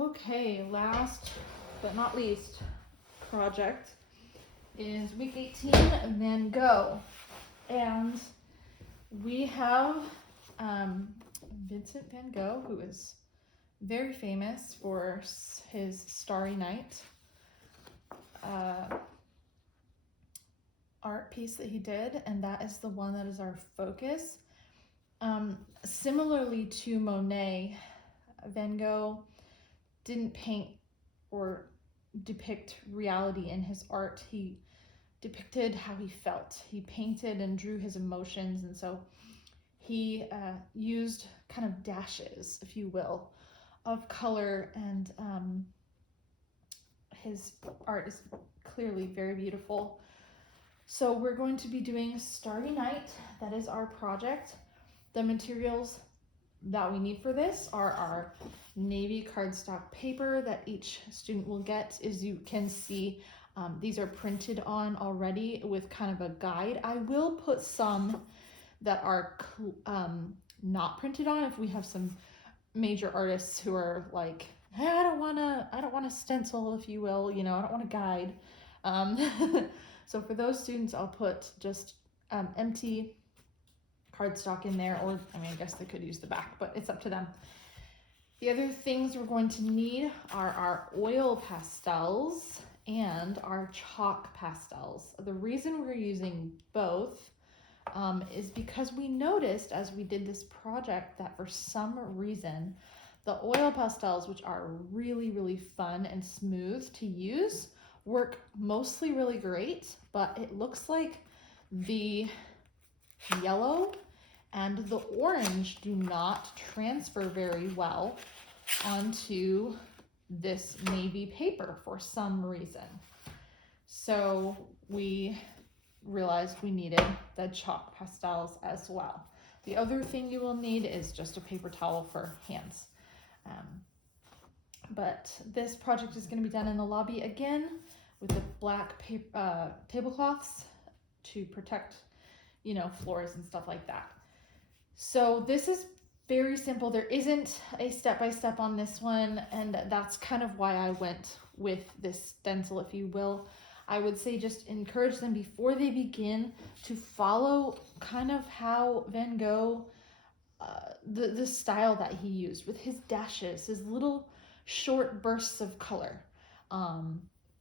Okay, last but not least project is week 18, Van Gogh. And we have Vincent van Gogh, who is very famous for his Starry Night art piece that he did, and that is the one that is our focus. Similarly to Monet, Van Gogh didn't paint or depict reality in his art. He depicted how he felt. He painted and drew his emotions, and so he used kind of dashes, if you will, of color, and his art is clearly very beautiful. So we're going to be doing Starry Night. That is our project. The materials that we need for this are our navy cardstock paper that each student will get. As you can see, these are printed on already with kind of a guide. I will put some that are not printed on if we have some major artists who are like, hey, I don't want to stencil, if you will, I don't want to guide. So for those students, I'll put just empty cardstock in there, or I guess they could use the back, but it's up to them. The other things we're going to need are our oil pastels and our chalk pastels. The reason we're using both is because we noticed as we did this project that for some reason the oil pastels, which are really, really fun and smooth to use, work mostly really great, but it looks like the yellow and the orange do not transfer very well onto this navy paper for some reason. So we realized we needed the chalk pastels as well. The other thing you will need is just a paper towel for hands. But this project is going to be done in the lobby again with the black paper, tablecloths to protect, floors and stuff like that. So this is very simple. There isn't a step-by-step on this one, and that's kind of why I went with this stencil, if you will. I would say just encourage them before they begin to follow kind of how Van Gogh, the style that he used with his dashes, his little short bursts of color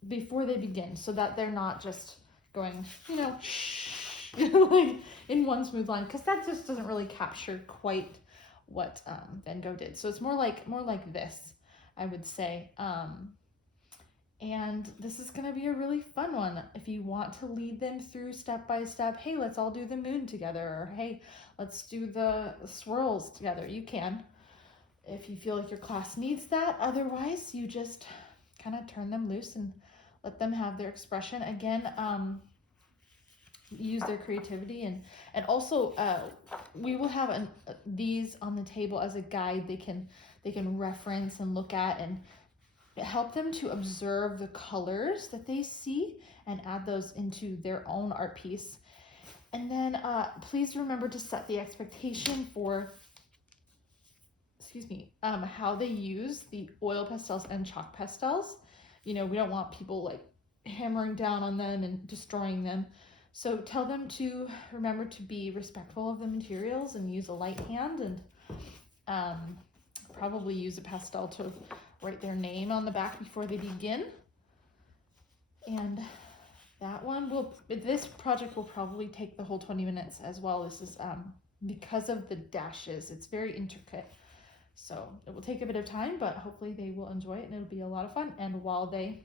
before they begin, so that they're not just going, like in one smooth line, because that just doesn't really capture quite what Van Gogh did. So it's more like this, I would say. And this is going to be a really fun one. If you want to lead them through step by step, hey, let's all do the moon together, or hey, let's do the swirls together, you can. If you feel like your class needs that. Otherwise, you just kind of turn them loose and let them have their expression. Again, use their creativity, and also we will have these on the table as a guide they can reference and look at, and help them to observe the colors that they see and add those into their own art piece. And then please remember to set the expectation for how they use the oil pastels and chalk pastels. We don't want people like hammering down on them and destroying them. So tell them to remember to be respectful of the materials and use a light hand, and probably use a pastel to write their name on the back before they begin. And this project will probably take the whole 20 minutes as well. This is because of the dashes, it's very intricate. So it will take a bit of time, but hopefully they will enjoy it and it'll be a lot of fun. And while they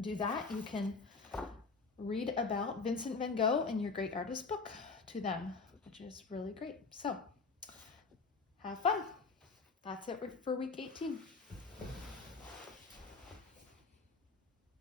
do that, you can read about Vincent van Gogh in your Great Artist book to them, which is really great. So have fun. That's it for week 18.